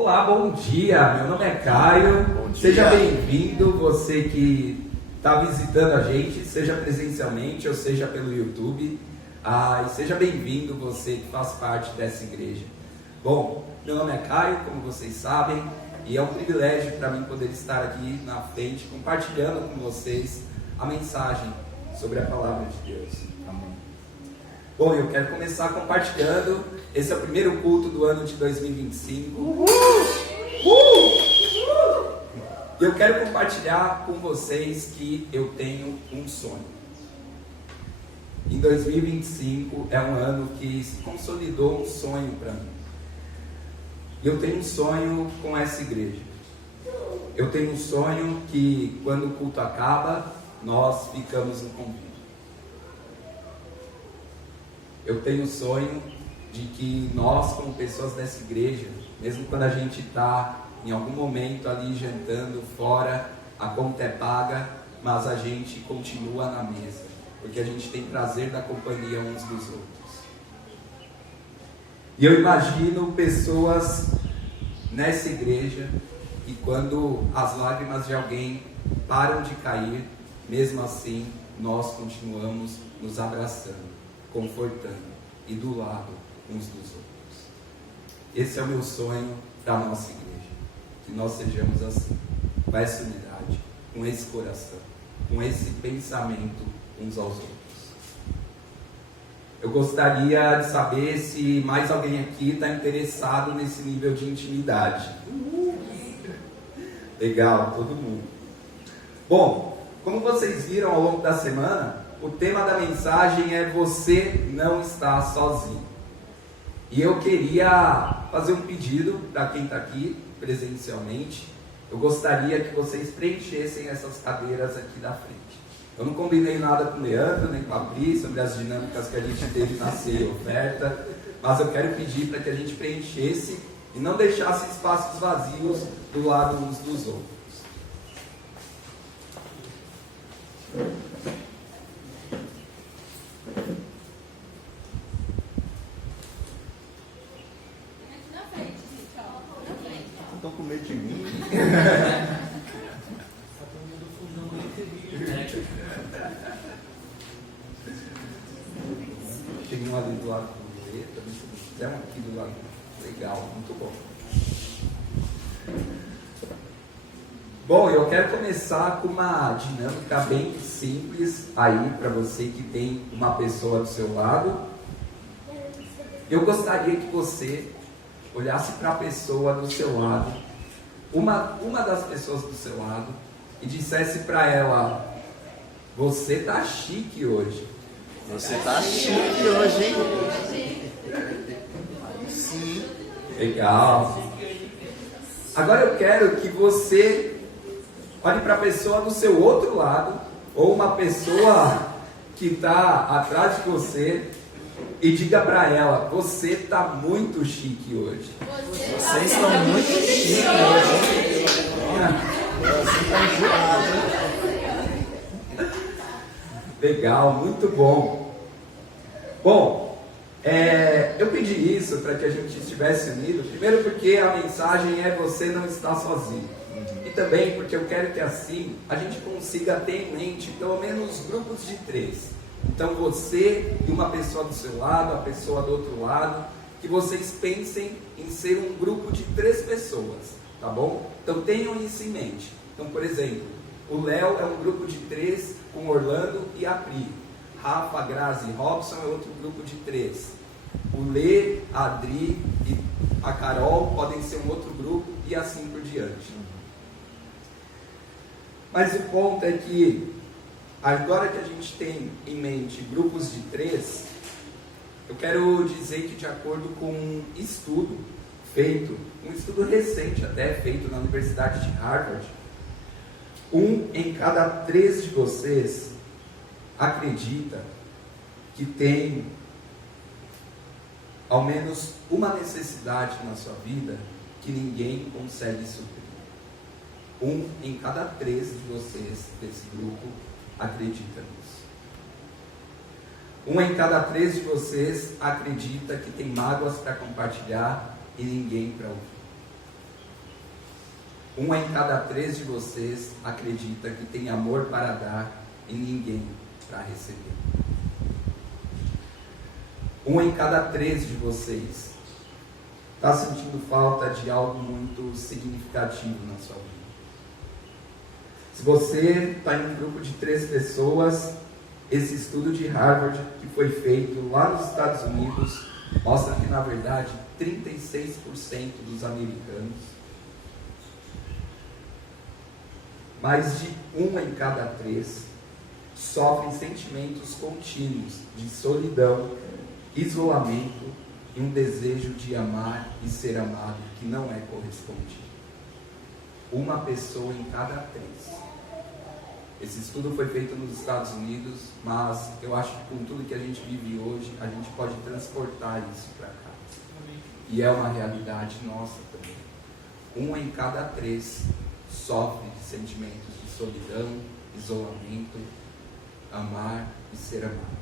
Olá, bom dia, meu nome é Caio, seja bem-vindo, você que está visitando a gente, seja presencialmente ou seja pelo YouTube, e seja bem-vindo você que faz parte dessa igreja. Bom, meu nome é Caio, como vocês sabem, e é um privilégio para mim poder estar aqui na frente, compartilhando com vocês a mensagem sobre a Palavra de Deus. Amém. Bom, eu quero começar compartilhando. Esse é o primeiro culto do ano de 2025. Eu quero compartilhar com vocês que eu tenho um sonho. Em 2025 é um ano que se consolidou um sonho para mim. Eu tenho um sonho com essa igreja. Eu tenho um sonho que quando o culto acaba, nós ficamos no convívio. Eu tenho um sonho de que nós, como pessoas dessa igreja, mesmo quando a gente está em algum momento ali jantando fora, a conta é paga, mas a gente continua na mesa, porque a gente tem prazer da companhia uns dos outros. E eu imagino pessoas nessa igreja que quando as lágrimas de alguém param de cair, mesmo assim nós continuamos nos abraçando, confortando e do lado uns dos outros. Esse é o meu sonho para a nossa igreja, que nós sejamos assim, com essa unidade, com esse coração, com esse pensamento uns aos outros. Eu gostaria de saber se mais alguém aqui está interessado nesse nível de intimidade. Legal, todo mundo. Bom, como vocês viram ao longo da semana, o tema da mensagem é Você Não Está Sozinho. E eu queria fazer um pedido para quem está aqui presencialmente. Eu gostaria que vocês preenchessem essas cadeiras aqui da frente. Eu não combinei nada com o Leandro, nem com a Pri, sobre as dinâmicas que a gente teve na ceia e oferta, mas eu quero pedir para que a gente preenchesse e não deixasse espaços vazios do lado uns dos outros. Estão com medo de mim? Tem um ali do lado do Lê, também se quiser um aqui do lado. Legal, muito bom. Bom, eu quero começar com uma dinâmica bem simples aí para você que tem uma pessoa do seu lado. Eu gostaria que você olhasse para a pessoa do seu lado, uma das pessoas do seu lado, e dissesse para ela: você tá chique hoje. Você tá chique hoje, hein? Sim. Legal. Agora eu quero que você olhe para a pessoa do seu outro lado, ou uma pessoa que está atrás de você, e diga para ela: você tá muito chique hoje. Vocês estão muito chiques hoje, hein? Você tá enjoado, hein? Legal, muito bom. Bom, eu pedi isso para que a gente estivesse unido, primeiro porque a mensagem é Você Não Está Sozinho. E também porque eu quero que assim a gente consiga ter em mente pelo menos grupos de 3. Então você e uma pessoa do seu lado, a pessoa do outro lado, que vocês pensem em ser um grupo de 3 pessoas, tá bom? Então tenham isso em mente. Então, por exemplo, o Léo é um grupo de 3 com Orlando e a Pri. Rafa, Grazi e Robson é outro grupo de 3. O Lê, a Adri e a Carol podem ser um outro grupo e assim por diante. Mas o ponto é que agora que a gente tem em mente grupos de 3, eu quero dizer que de acordo com um estudo feito, um estudo recente até, feito na Universidade de Harvard, 1 em cada 3 de vocês acredita que tem ao menos uma necessidade na sua vida que ninguém consegue suprir. 1 em cada 3 de vocês desse grupo acredita nisso. 1 em cada 3 de vocês acredita que tem mágoas para compartilhar e ninguém para ouvir. 1 em cada 3 de vocês acredita que tem amor para dar e ninguém para receber. 1 em cada 3 de vocês está sentindo falta de algo muito significativo na sua vida. Se você está em um grupo de 3 pessoas, esse estudo de Harvard que foi feito lá nos Estados Unidos mostra que, na verdade, 36% dos americanos, mais de 1 em cada 3, sofrem sentimentos contínuos de solidão, isolamento e um desejo de amar e ser amado que não é correspondido. 1 pessoa em cada 3. Esse estudo foi feito nos Estados Unidos, mas eu acho que com tudo que a gente vive hoje, a gente pode transportar isso para cá. E é uma realidade nossa também. 1 em cada 3 sofre de sentimentos de solidão, isolamento, amar e ser amado.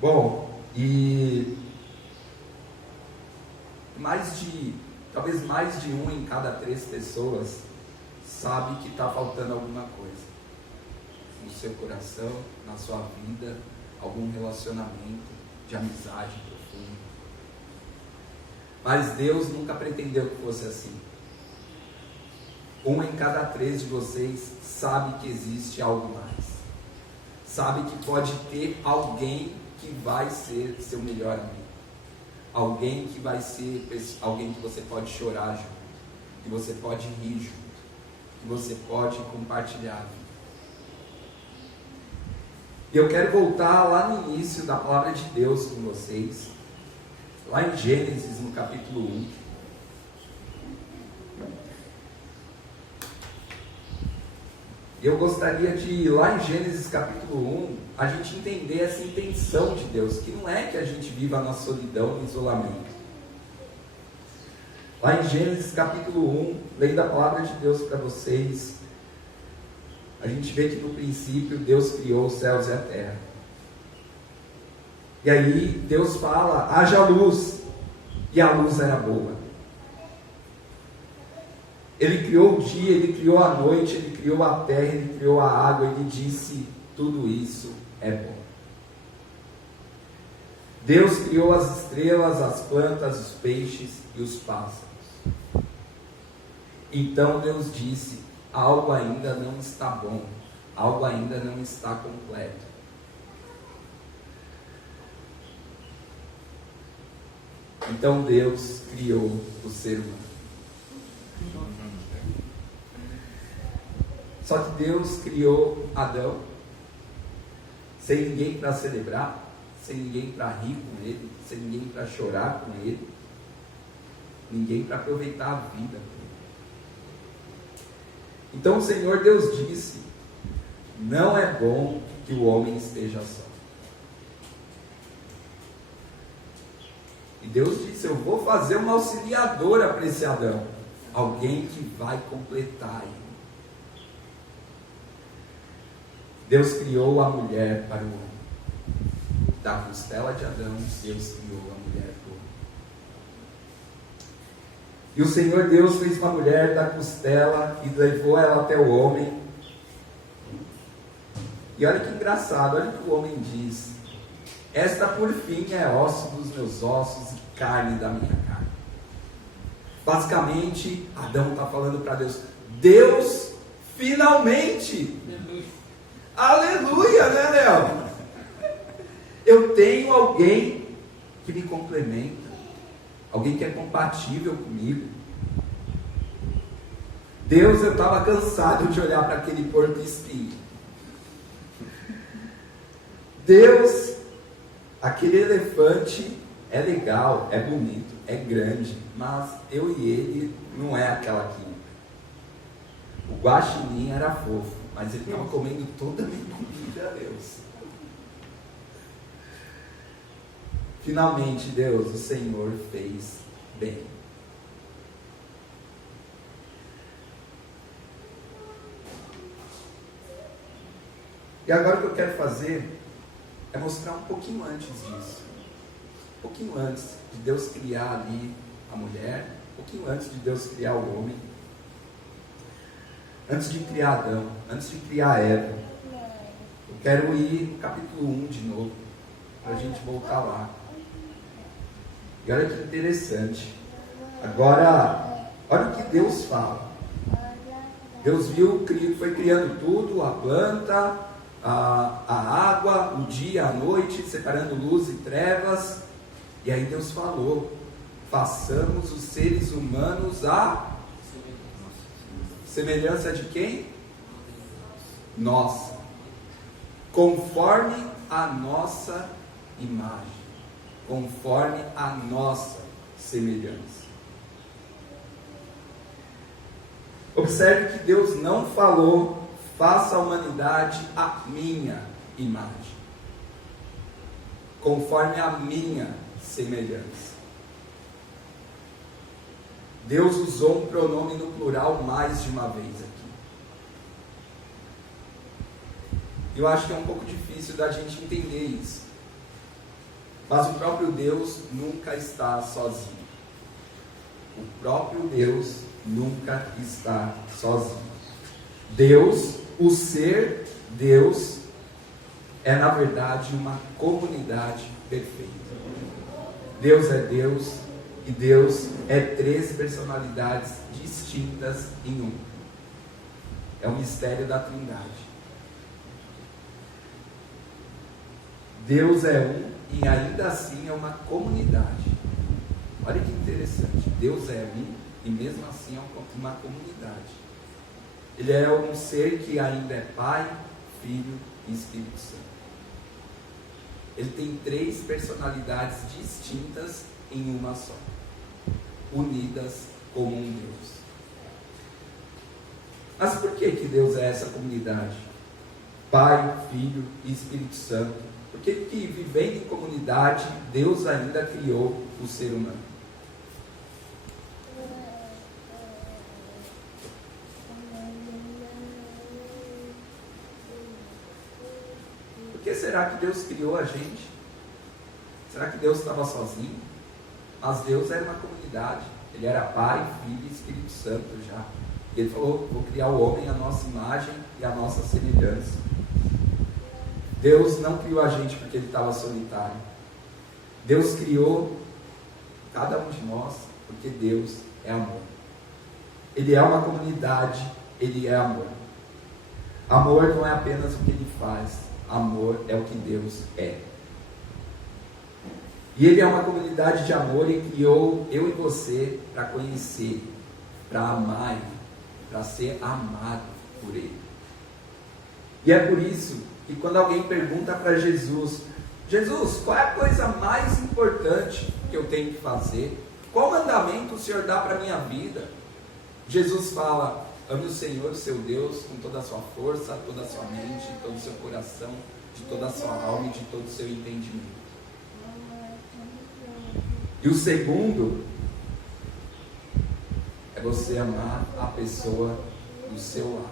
Bom, e talvez mais de 1 em cada 3 pessoas sabe que está faltando alguma coisa no seu coração, na sua vida, algum relacionamento de amizade profundo. Mas Deus nunca pretendeu que fosse assim. 1 em cada 3 de vocês sabe que existe algo mais. Sabe que pode ter alguém que vai ser seu melhor amigo. Alguém que vai ser alguém que você pode chorar junto, que você pode rir junto, que você pode compartilhar a vida. E eu quero voltar lá no início da palavra de Deus com vocês, lá em Gênesis, no capítulo 1. Eu gostaria de, lá em Gênesis capítulo 1, a gente entender essa intenção de Deus, que não é que a gente viva na solidão, no isolamento. Lá em Gênesis capítulo 1, lendo a palavra de Deus para vocês, a gente vê que no princípio Deus criou os céus e a terra. E aí Deus fala, haja luz, e a luz era boa. Ele criou o dia, Ele criou a noite, Ele criou a terra, Ele criou a água, Ele disse, tudo isso é bom. Deus criou as estrelas, as plantas, os peixes e os pássaros. Então Deus disse, algo ainda não está bom, algo ainda não está completo. Então Deus criou o ser humano. Só que Deus criou Adão sem ninguém para celebrar, sem ninguém para rir com ele, sem ninguém para chorar com ele, ninguém para aproveitar a vida com ele. Então o Senhor Deus disse, não é bom que o homem esteja só. E Deus disse, eu vou fazer uma auxiliadora para esse Adão, alguém que vai completar ele. Deus criou a mulher para o homem. Da costela de Adão, Deus criou a mulher para o homem. E o Senhor Deus fez uma mulher da costela e levou ela até o homem. E olha que engraçado, olha o que o homem diz. Esta por fim é osso dos meus ossos e carne da minha carne. Basicamente, Adão está falando para Deus, Deus, finalmente! Aleluia, né, Léo? Eu tenho alguém que me complementa, alguém que é compatível comigo. Deus, eu estava cansado de olhar para aquele porco espinho. Deus, aquele elefante é legal, é bonito, é grande, mas eu e ele não é aquela química. O guaxinim era fofo, mas ele estava comendo toda a minha comida, Deus. Finalmente, Deus, o Senhor fez bem. E agora o que eu quero fazer é mostrar um pouquinho antes disso. Um pouquinho antes de Deus criar ali a mulher pouquinho antes de Deus criar o homem, antes de criar Adão, antes de criar Eva. Eu quero ir no capítulo 1 de novo, para a gente voltar lá. E olha que interessante. Agora, olha o que Deus fala. Deus foi criando tudo, a planta, a água, o dia, a noite, separando luz e trevas. E aí Deus falou: façamos os seres humanos à semelhança de quem? Nossa. Conforme a nossa imagem. Conforme a nossa semelhança. Observe que Deus não falou: faça a humanidade à minha imagem, conforme a minha semelhança. Deus usou um pronome no plural mais de uma vez aqui. Eu acho que é um pouco difícil da gente entender isso. Mas o próprio Deus nunca está sozinho. O próprio Deus nunca está sozinho. Deus, o ser Deus, é na verdade uma comunidade perfeita. Deus é Deus e Deus é 3 personalidades distintas em um. É o mistério da Trindade. Deus é um e ainda assim é uma comunidade. Olha que interessante. Deus é um e mesmo assim é uma comunidade. Ele é um ser que ainda é Pai, Filho e Espírito Santo. Ele tem 3 personalidades distintas em uma só, unidas como um Deus. Mas por que Deus é essa comunidade? Pai, Filho e Espírito Santo. Por que vivendo em comunidade, Deus ainda criou o ser humano? Por que será que Deus criou a gente? Será que Deus estava sozinho? Mas Deus era uma comunidade. Ele era Pai, Filho e Espírito Santo já. E Ele falou: vou criar o homem à nossa imagem e à nossa semelhança. Deus não criou a gente porque Ele estava solitário. Deus criou cada um de nós porque Deus é amor. Ele é uma comunidade, Ele é amor. Amor não é apenas o que Ele faz, amor é o que Deus é. E Ele é uma comunidade de amor e criou eu e você para conhecer, para amar Ele, para ser amado por Ele. E é por isso que quando alguém pergunta para Jesus: Jesus, qual é a coisa mais importante que eu tenho que fazer? Qual mandamento o Senhor dá para a minha vida? Jesus fala: ame o Senhor, o seu Deus, com toda a sua força, toda a sua mente, todo o seu coração, de toda a sua alma e de todo o seu entendimento. E o segundo é você amar a pessoa do seu lado,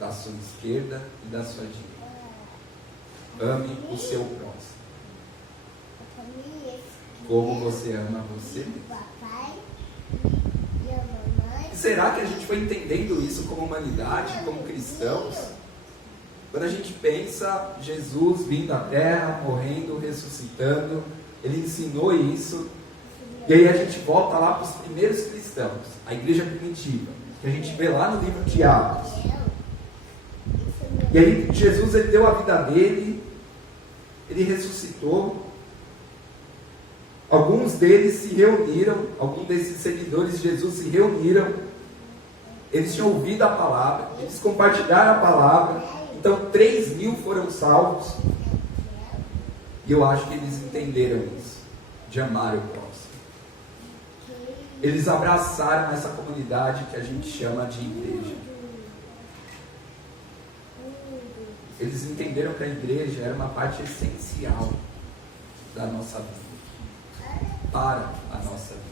da sua esquerda e da sua direita. Ame o seu próximo como você ama você mesmo. Será que a gente foi entendendo isso como humanidade, como cristãos? Quando a gente pensa Jesus vindo à Terra, morrendo, ressuscitando, Ele ensinou isso. E aí a gente volta lá para os primeiros cristãos, a igreja primitiva, que a gente vê lá no livro de Atos. E aí Jesus, Ele deu a vida dele, Ele ressuscitou. Alguns deles se reuniram, alguns desses seguidores de Jesus se reuniram. Eles tinham ouvido a palavra, eles compartilharam a palavra. Então 3.000 foram salvos. E eu acho que eles entenderam isso, de amar o próximo. Eles abraçaram essa comunidade que a gente chama de igreja. Eles entenderam que a igreja era uma parte essencial da nossa vida, para a nossa vida.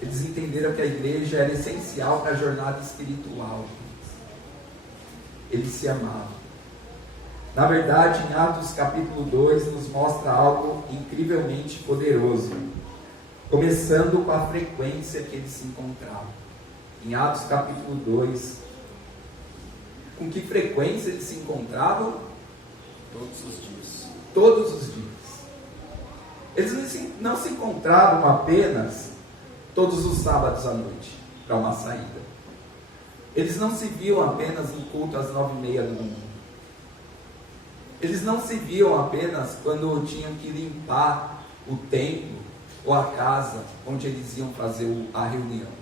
Eles entenderam que a igreja era essencial para a jornada espiritual. Eles se amavam. Na verdade, em Atos capítulo 2, nos mostra algo incrivelmente poderoso. começando com a frequência que eles se encontravam. Em Atos capítulo 2, com que frequência eles se encontravam? Todos os dias. Todos os dias. Eles não se encontravam apenas todos os sábados à noite, para uma saída. Eles não se viam apenas no culto às 9h30 do domingo. Eles não se viam apenas quando tinham que limpar o templo ou a casa onde eles iam fazer a reunião.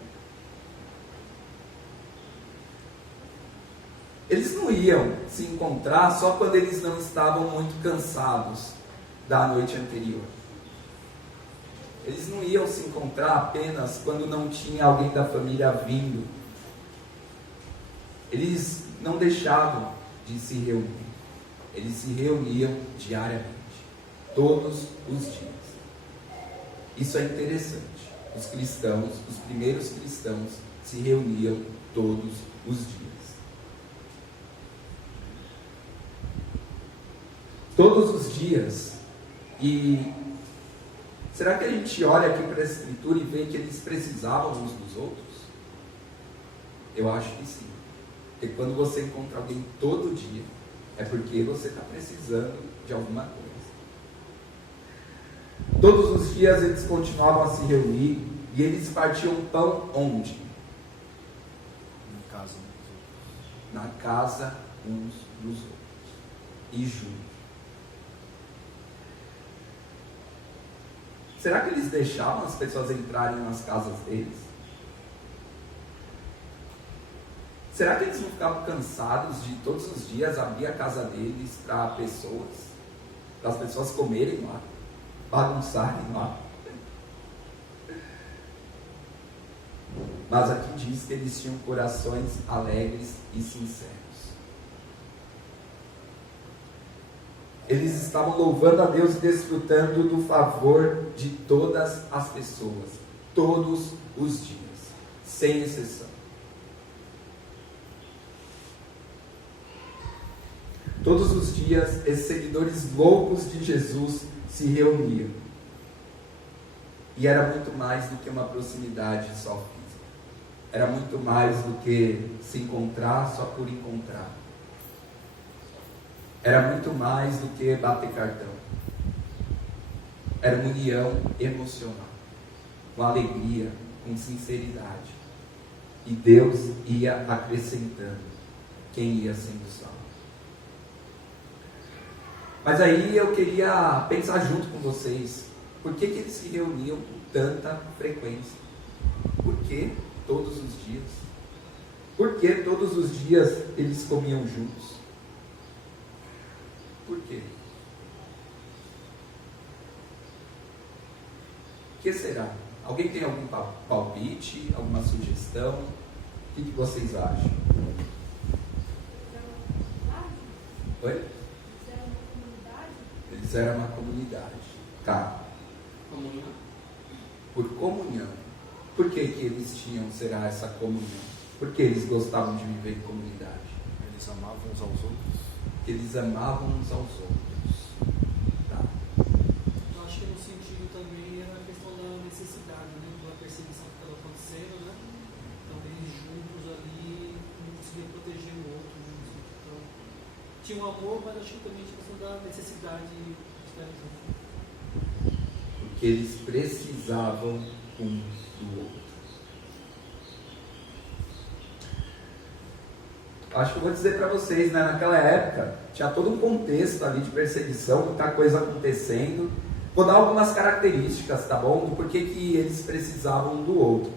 Eles não iam se encontrar só quando eles não estavam muito cansados da noite anterior. Eles não iam se encontrar apenas quando não tinha alguém da família vindo. Eles não deixavam de se reunir. Eles se reuniam diariamente, todos os dias. Isso é interessante. Os cristãos, os primeiros cristãos, se reuniam todos os dias. Todos os dias. E será que a gente olha aqui para a Escritura e vê que eles precisavam uns dos outros? Eu acho que sim. Porque quando você encontra alguém todo dia, é porque você está precisando de alguma coisa. Todos os dias eles continuavam a se reunir e eles partiam pão onde? Na casa uns dos outros. E juntos. Será que eles deixavam as pessoas entrarem nas casas deles? Será que eles não ficavam cansados de todos os dias abrir a casa deles para as pessoas comerem lá, bagunçarem lá? Mas aqui diz que eles tinham corações alegres e sinceros. Eles estavam louvando a Deus e desfrutando do favor de todas as pessoas, todos os dias, sem exceção. Todos os dias, esses seguidores loucos de Jesus se reuniam. E era muito mais do que uma proximidade só física. Era muito mais do que se encontrar só por encontrar. Era muito mais do que bater cartão. Era uma união emocional, com alegria, com sinceridade. E Deus ia acrescentando quem ia sendo salvo. Mas aí eu queria pensar junto com vocês, por que eles se reuniam com tanta frequência? Por que todos os dias? Por que todos os dias eles comiam juntos? Por quê? O que será? Alguém tem algum palpite, alguma sugestão? O que vocês acham? Oi? Eles eram uma comunidade. Tá. Comunhão. Por comunhão. Por que eles tinham, será, essa comunhão? Por que eles gostavam de viver em comunidade? Eles amavam uns aos outros. Eles amavam uns aos outros. Tá. Eu acho que no sentido também era a questão da necessidade, né? Da perseguição que estava acontecendo, né? Então eles juntos ali não conseguiam proteger o outro, né? Então, tinha um amor, mas acho que também tinha a questão da necessidade de estar juntos. Porque eles precisavam um do outro. Acho que eu vou dizer para vocês, né? Naquela época tinha todo um contexto ali de perseguição, muita coisa acontecendo. Vou dar algumas características, tá bom? Do porquê que eles precisavam um do outro.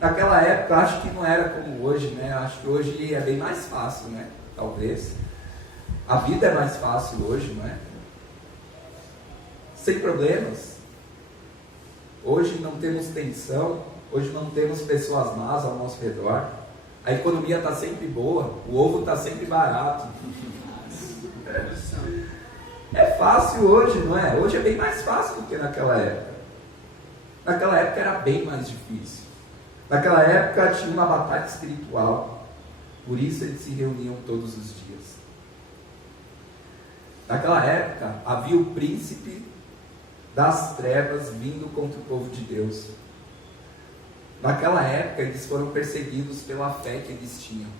Naquela época, acho que não era como hoje, né? Acho que hoje é bem mais fácil, né? Talvez. A vida é mais fácil hoje, não é? Sem problemas. Hoje não temos tensão, hoje não temos pessoas más ao nosso redor. A economia está sempre boa, o ovo está sempre barato. É fácil hoje, não é? Hoje é bem mais fácil do que naquela época. Naquela época era bem mais difícil. Naquela época tinha uma batalha espiritual. Por isso eles se reuniam todos os dias. Naquela época havia o príncipe das trevas vindo contra o povo de Deus. Naquela época, eles foram perseguidos pela fé que eles tinham.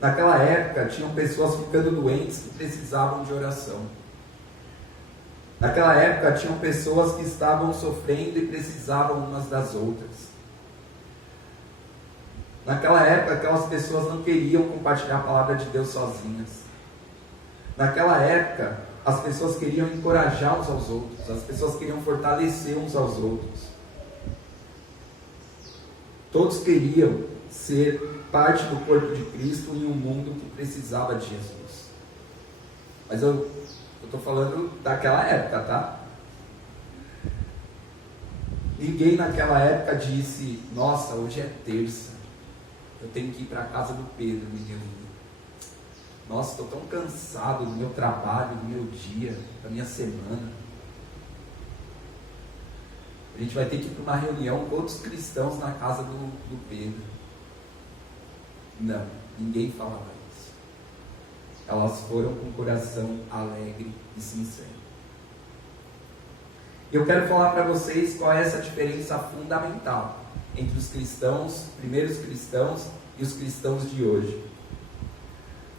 Naquela época, tinham pessoas ficando doentes que precisavam de oração. Naquela época, tinham pessoas que estavam sofrendo e precisavam umas das outras. Naquela época, aquelas pessoas não queriam compartilhar a palavra de Deus sozinhas. Naquela época, as pessoas queriam encorajar uns aos outros, as pessoas queriam fortalecer uns aos outros. Todos queriam ser parte do corpo de Cristo em um mundo que precisava de Jesus. Mas eu estou falando daquela época, tá? Ninguém naquela época disse: nossa, hoje é terça, eu tenho que ir para a casa do Pedro me reunir. Nossa, estou tão cansado do meu trabalho, do meu dia, da minha semana. A gente vai ter que ir para uma reunião com outros cristãos na casa do Pedro. Não, ninguém falava isso. Elas foram com o coração alegre e sincero. Eu quero falar para vocês qual é essa diferença fundamental entre os cristãos, primeiros cristãos e os cristãos de hoje.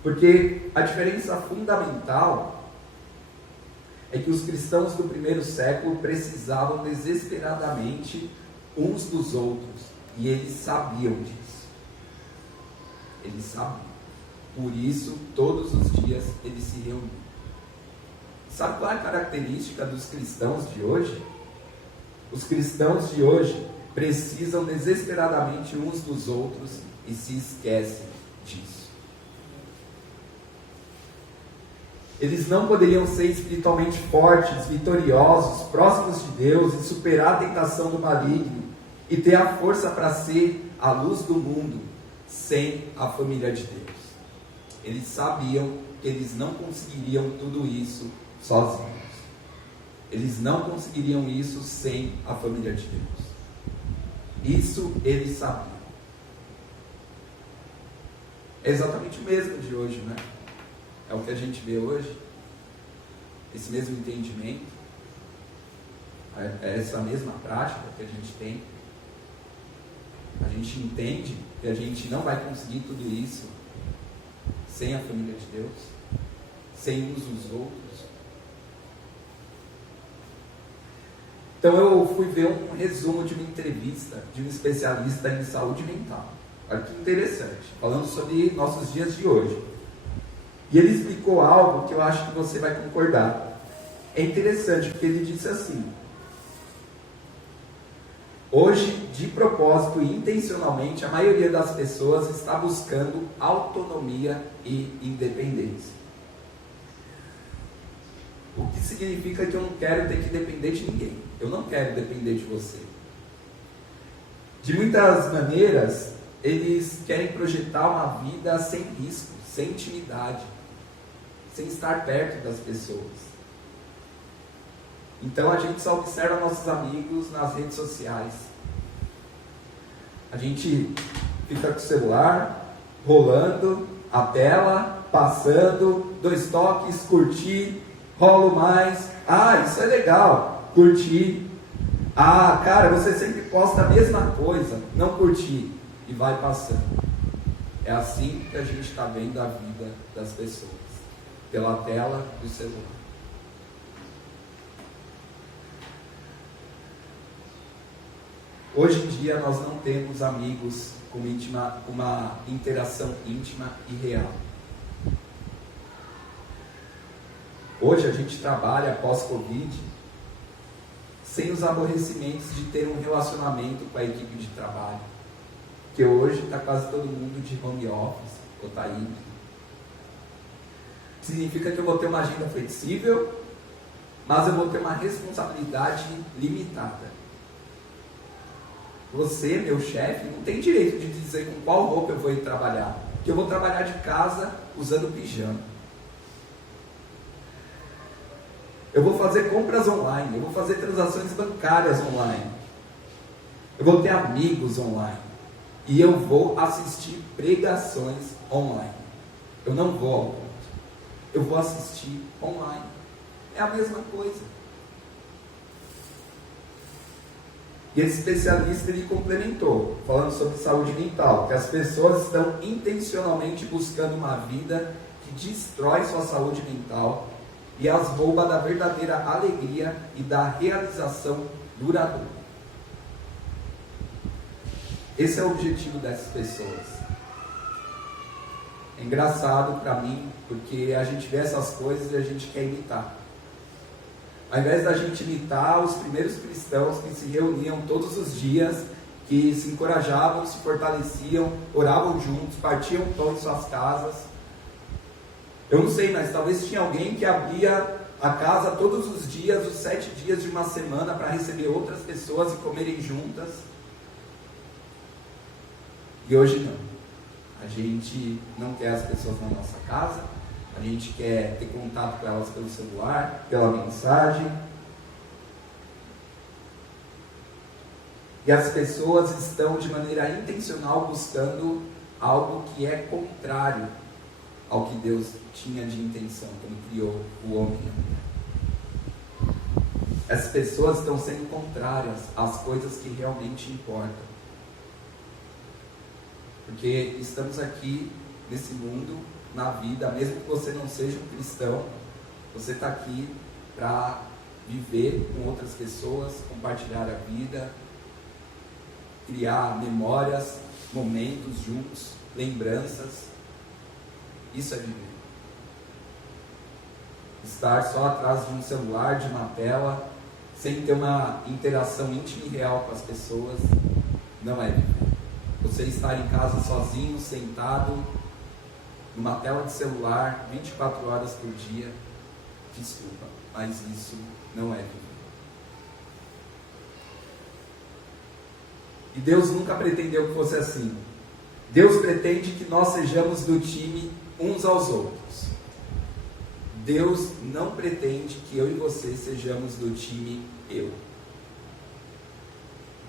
Porque a diferença fundamental é que os cristãos do primeiro século precisavam desesperadamente uns dos outros, e eles sabiam disso. Eles sabiam. Por isso, todos os dias eles se reuniam. Sabe qual é a característica dos cristãos de hoje? Os cristãos de hoje precisam desesperadamente uns dos outros e se esquecem disso. Eles não poderiam ser espiritualmente fortes, vitoriosos, próximos de Deus e superar a tentação do maligno e ter a força para ser a luz do mundo sem a família de Deus. Eles sabiam que eles não conseguiriam tudo isso sozinhos. Eles não conseguiriam isso sem a família de Deus. Isso eles sabiam. É exatamente o mesmo de hoje, né? É o que a gente vê hoje, esse mesmo entendimento, é essa mesma prática que a gente tem. A gente entende que a gente não vai conseguir tudo isso sem a família de Deus, sem uns os outros. Então eu fui ver um resumo de uma entrevista de um especialista em saúde mental. Olha que interessante, falando sobre nossos dias de hoje. E ele explicou algo que eu acho que você vai concordar. É interessante, porque ele disse assim: hoje, de propósito e intencionalmente, a maioria das pessoas está buscando autonomia e independência. O que significa que eu não quero ter que depender de ninguém. Eu não quero depender de você. De muitas maneiras, eles querem projetar uma vida sem risco, sem intimidade, sem estar perto das pessoas. Então a gente só observa nossos amigos nas redes sociais. A gente fica com o celular rolando a tela, passando, 2 toques, curtir, rolo mais. Ah, isso é legal, curtir. Ah, cara, você sempre posta a mesma coisa, não curtir, e vai passando. É assim que a gente está vendo a vida das pessoas, pela tela do celular. Hoje em dia nós não temos amigos com uma interação íntima e real. Hoje a gente trabalha pós-Covid sem os aborrecimentos de ter um relacionamento com a equipe de trabalho, que hoje está quase todo mundo de home office ou está híbrido. Significa que eu vou ter uma agenda flexível, mas eu vou ter uma responsabilidade limitada. Você, meu chefe, não tem direito de dizer com qual roupa eu vou ir trabalhar, porque eu vou trabalhar de casa usando pijama. Eu vou fazer compras online, eu vou fazer transações bancárias online, eu vou ter amigos online, e eu vou assistir pregações online. Eu não vou ao culto, eu vou assistir online. É a mesma coisa. E esse especialista ele complementou, falando sobre saúde mental, que as pessoas estão intencionalmente buscando uma vida que destrói sua saúde mental e as rouba da verdadeira alegria e da realização duradoura. Esse é o objetivo dessas pessoas. É engraçado para mim, porque a gente vê essas coisas e a gente quer imitar. Ao invés da gente imitar os primeiros cristãos que se reuniam todos os dias, que se encorajavam, se fortaleciam, oravam juntos, partiam pão em suas casas. Eu não sei, mas talvez tinha alguém que abria a casa todos os dias, os 7 dias de uma semana, para receber outras pessoas e comerem juntas. E hoje não. A gente não quer as pessoas na nossa casa, a gente quer ter contato com elas pelo celular, pela mensagem. E as pessoas estão de maneira intencional buscando algo que é contrário ao que Deus tinha de intenção quando criou o homem e a mulher. As pessoas estão sendo contrárias às coisas que realmente importam. Porque estamos aqui nesse mundo, na vida, mesmo que você não seja um cristão, você está aqui para viver com outras pessoas, compartilhar a vida, criar memórias, momentos juntos, lembranças. Isso é viver. Estar só atrás de um celular, de uma tela, sem ter uma interação íntima e real com as pessoas, não é viver. Você estar em casa sozinho, sentado, numa tela de celular, 24 horas por dia, desculpa, mas isso não é viver. E Deus nunca pretendeu que fosse assim. Deus pretende que nós sejamos do time uns aos outros. Deus não pretende que eu e você sejamos do time eu.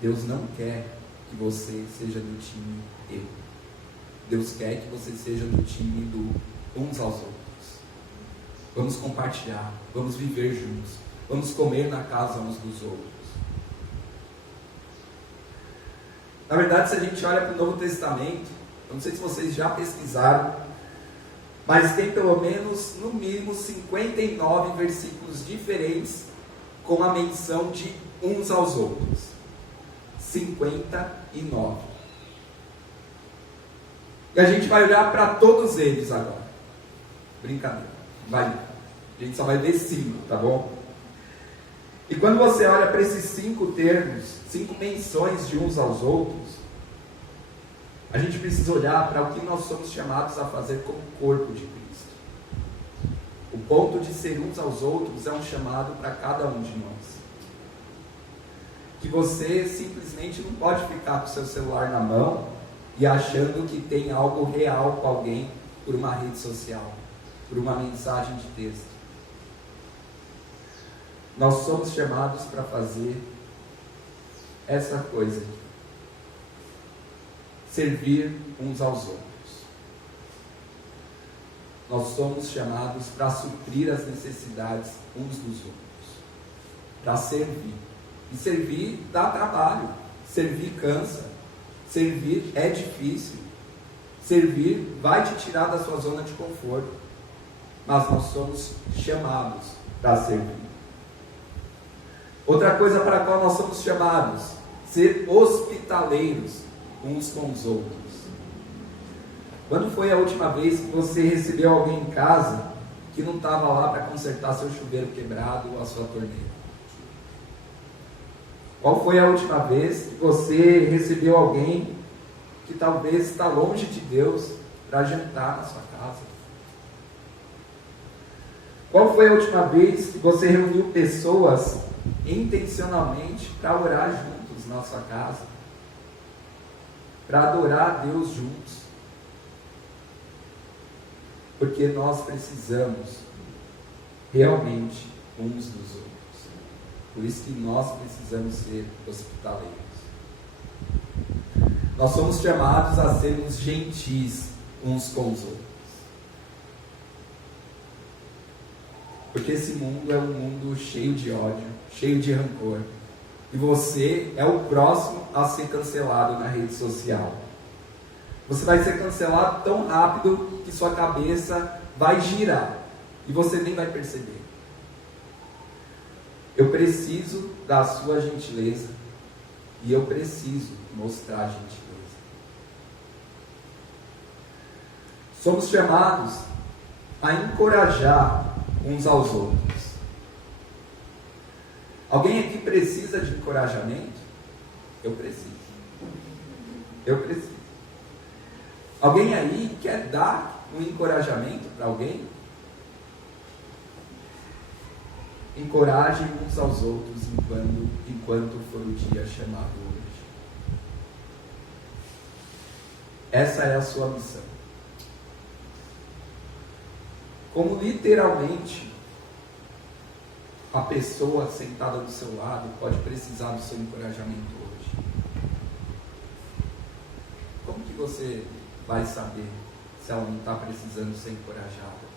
Deus não quer que você seja do time eu. Deus quer que você seja do time do uns aos outros. Vamos compartilhar, vamos viver juntos, vamos comer na casa uns dos outros. Na verdade, se a gente olha para o Novo Testamento, eu não sei se vocês já pesquisaram, mas tem pelo menos, no mínimo, 59 versículos diferentes com a menção de uns aos outros. 59. E a gente vai olhar para todos eles agora. Brincadeira. A gente só vai ver 5, tá bom? E quando você olha para esses 5 termos, 5 menções de uns aos outros, a gente precisa olhar para o que nós somos chamados a fazer como corpo de Cristo. O ponto de ser uns aos outros é um chamado para cada um de nós. Que você simplesmente não pode ficar com o seu celular na mão e achando que tem algo real com alguém por uma rede social, por uma mensagem de texto. Nós somos chamados para fazer essa coisa. Servir uns aos outros. Nós somos chamados para suprir as necessidades uns dos outros. Para servir. E servir dá trabalho. Servir cansa. Servir é difícil. Servir vai te tirar da sua zona de conforto. Mas nós somos chamados para servir. Outra coisa para a qual nós somos chamados: ser hospitaleiros uns com os outros. Quando foi a última vez que você recebeu alguém em casa que não estava lá para consertar seu chuveiro quebrado ou a sua torneira? Qual foi a última vez que você recebeu alguém que talvez está longe de Deus para jantar na sua casa? Qual foi a última vez que você reuniu pessoas intencionalmente para orar juntos na sua casa? Para adorar a Deus juntos? Porque nós precisamos realmente uns dos outros. Por isso que nós precisamos ser hospitaleiros. Nós somos chamados a sermos gentis uns com os outros. Porque esse mundo é um mundo cheio de ódio, cheio de rancor, E você é o próximo a ser cancelado na rede social. Você vai ser cancelado tão rápido que sua cabeça vai girar e você nem vai perceber. Eu preciso da sua gentileza e eu preciso mostrar gentileza. Somos chamados a encorajar uns aos outros. Alguém aqui precisa de encorajamento? Eu preciso. Eu preciso. Alguém aí quer dar um encorajamento para alguém? Encorajem uns aos outros enquanto for o dia chamado hoje. Essa é a sua missão. Como literalmente a pessoa sentada do seu lado pode precisar do seu encorajamento hoje. Como que você vai saber se ela não está precisando ser encorajada?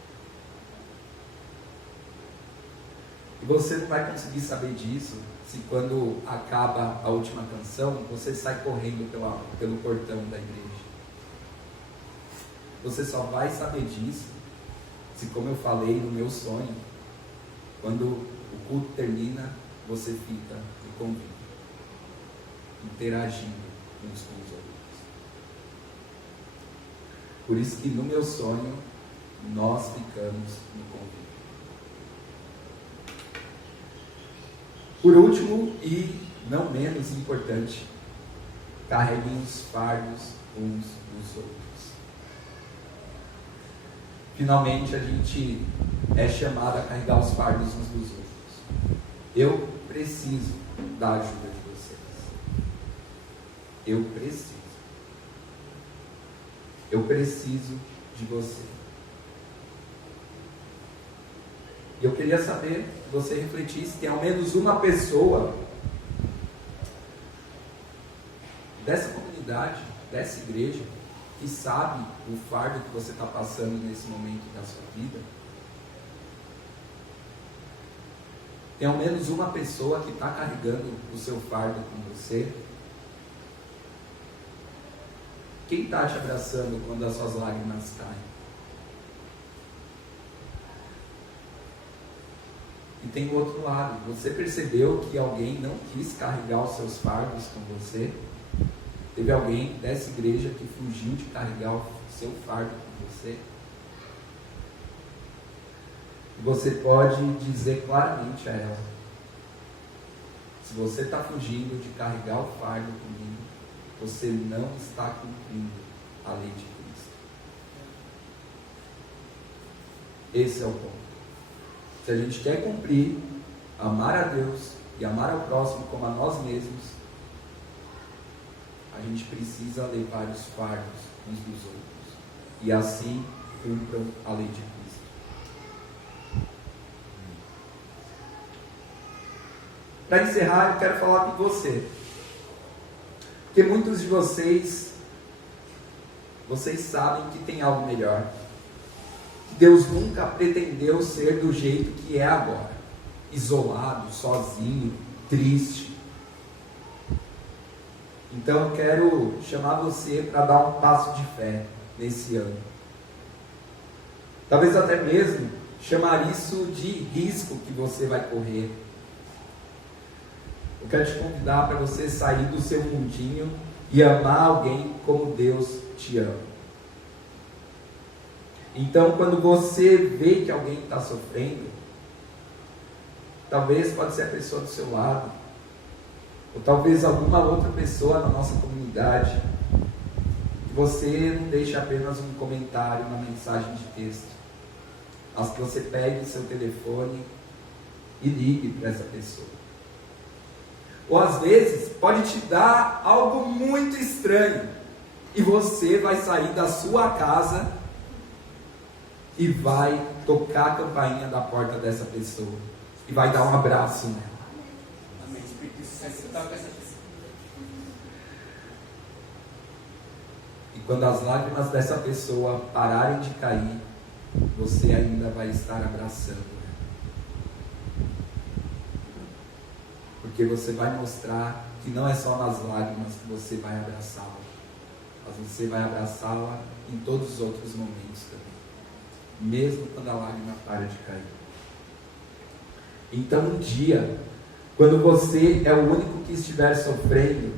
E você não vai conseguir saber disso se quando acaba a última canção, você sai correndo pelo portão da igreja. Você só vai saber disso se, como eu falei no meu sonho, quando o culto termina, você fica no convívio, interagindo uns com os outros. Por isso que no meu sonho, nós ficamos no convívio. Por último, e não menos importante, carreguem os fardos uns dos outros. Finalmente a gente é chamado a carregar os fardos uns dos outros. Eu preciso da ajuda de vocês. Eu preciso. Eu preciso de você. E eu queria saber que você refletisse se tem ao menos uma pessoa dessa comunidade, dessa igreja, que sabe o fardo que você está passando nesse momento da sua vida. Tem ao menos uma pessoa que está carregando o seu fardo com você. Quem está te abraçando quando as suas lágrimas caem? E tem o outro lado. Você percebeu que alguém não quis carregar os seus fardos com você? Teve alguém dessa igreja que fugiu de carregar o seu fardo com você? E você pode dizer claramente a ela: se você está fugindo de carregar o fardo comigo, você não está cumprindo a lei de Cristo. Esse é o ponto. Se a gente quer cumprir, amar a Deus e amar ao próximo como a nós mesmos, a gente precisa levar os fardos uns dos outros. E assim cumpram a lei de Cristo. Para encerrar, eu quero falar com você. Porque muitos de vocês sabem que tem algo melhor. Que Deus nunca pretendeu ser do jeito que é agora. Isolado, sozinho, triste. Então eu quero chamar você para dar um passo de fé nesse ano. Talvez até mesmo chamar isso de risco que você vai correr. Eu quero te convidar para você sair do seu mundinho e amar alguém como Deus te ama. Então, quando você vê que alguém está sofrendo, talvez pode ser a pessoa do seu lado, ou talvez alguma outra pessoa na nossa comunidade, que você não deixe apenas um comentário, uma mensagem de texto, mas que você pegue o seu telefone e ligue para essa pessoa. Ou às vezes pode te dar algo muito estranho e você vai sair da sua casa e vai tocar a campainha da porta dessa pessoa e vai dar um abraço nela. Amém. Espírito Santo, você toca essa pessoa. E quando as lágrimas dessa pessoa pararem de cair, você ainda vai estar abraçando ela. porque você vai mostrar que não é só nas lágrimas que você vai abraçá-la, mas você vai abraçá-la em todos os outros momentos também, mesmo quando a lágrima para de cair. Então um dia, quando você é o único que estiver sofrendo,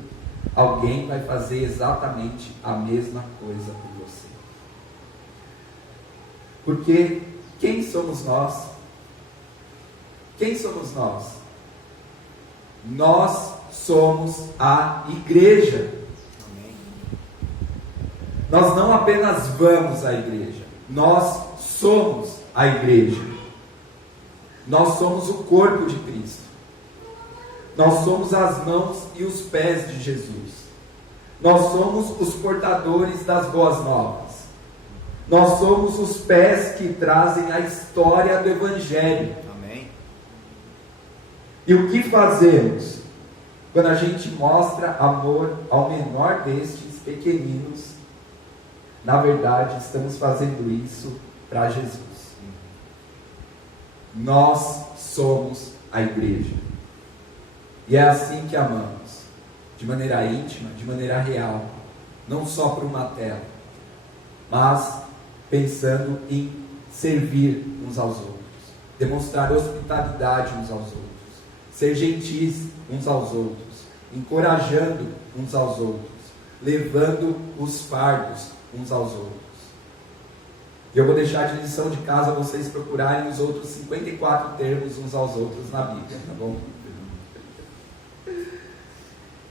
alguém vai fazer exatamente a mesma coisa por você. Porque quem somos nós? Quem somos nós? Nós somos a igreja. Amém. Nós não apenas vamos à igreja, nós somos a igreja. Nós somos o corpo de Cristo. Nós somos as mãos e os pés de Jesus. Nós somos os portadores das boas novas. Nós somos os pés que trazem a história do Evangelho. Amém. E o que fazemos quando a gente mostra amor ao menor destes pequeninos? Na verdade, estamos fazendo isso para Jesus. Nós somos a igreja. E é assim que amamos, de maneira íntima, de maneira real, não só por uma tela, mas pensando em servir uns aos outros, demonstrar hospitalidade uns aos outros, ser gentis uns aos outros, encorajando uns aos outros, levando os fardos uns aos outros. E eu vou deixar de lição de casa vocês procurarem os outros 54 termos uns aos outros na Bíblia, tá bom?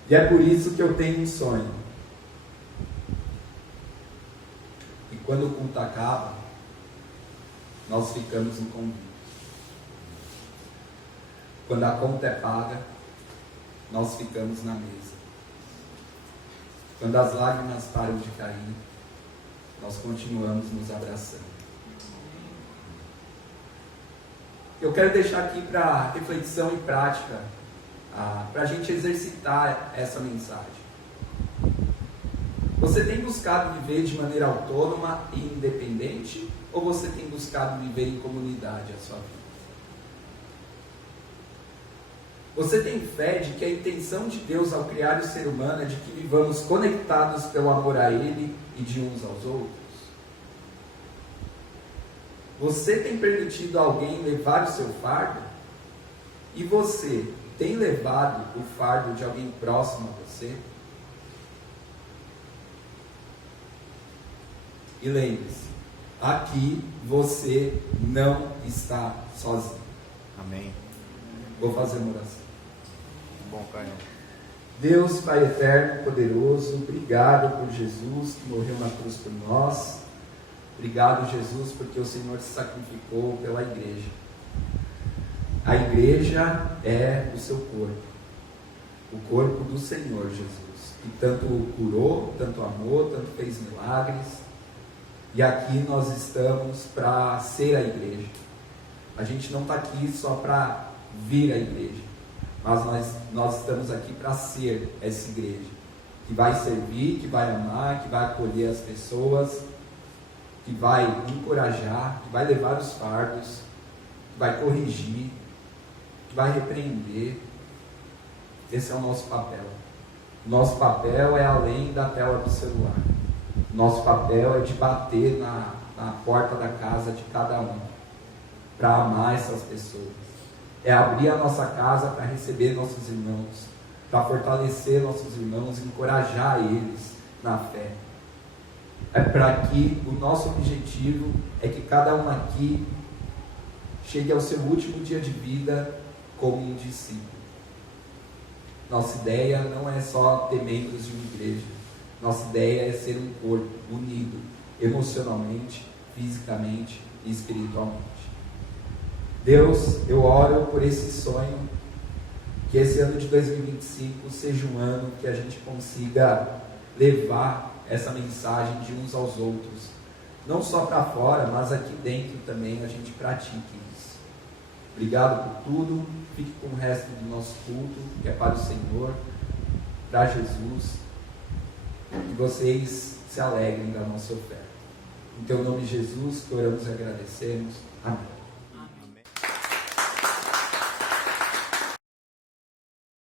E é por isso que eu tenho um sonho. E quando o culto acaba, nós ficamos no convívio. Quando a conta é paga, nós ficamos na mesa. Quando as lágrimas param de cair, nós continuamos nos abraçando. Eu quero deixar aqui para reflexão e prática, para a gente exercitar essa mensagem. Você tem buscado viver de maneira autônoma e independente, ou você tem buscado viver em comunidade a sua vida? Você tem fé de que a intenção de Deus ao criar o ser humano é de que vivamos conectados pelo amor a Ele e de uns aos outros? Você tem permitido alguém levar o seu fardo? E você tem levado o fardo de alguém próximo a você? E lembre-se, aqui você não está sozinho. Amém. Vou fazer uma oração. Bom, Caio. Deus, Pai eterno, poderoso, obrigado por Jesus que morreu na cruz por nós. Obrigado, Jesus, porque o Senhor se sacrificou pela igreja. A igreja é o seu corpo, o corpo do Senhor Jesus, que tanto o curou, tanto amou, tanto fez milagres. E aqui nós estamos para ser a igreja. A gente não está aqui só para vir à igreja, mas nós estamos aqui para ser essa igreja, que vai servir, que vai amar, que vai acolher as pessoas, que vai encorajar, que vai levar os fardos, que vai corrigir, que vai repreender. Esse é o nosso papel. Nosso papel é além da tela do celular. Nosso papel é de bater na porta da casa de cada um, para amar essas pessoas. É abrir a nossa casa para receber nossos irmãos, para fortalecer nossos irmãos, encorajar eles na fé. É para que o nosso objetivo é que cada um aqui chegue ao seu último dia de vida como um discípulo. Nossa ideia não é só ter membros de uma igreja. Nossa ideia é ser um corpo unido emocionalmente, fisicamente e espiritualmente. Deus, eu oro por esse sonho, que esse ano de 2025 seja um ano que a gente consiga levar essa mensagem de uns aos outros, não só para fora, mas aqui dentro também a gente pratique isso. Obrigado por tudo. Fique com o resto do nosso culto, que é para o Senhor, para Jesus. Que vocês se alegrem da nossa oferta. Em teu nome, Jesus, que oramos e agradecemos. Amém.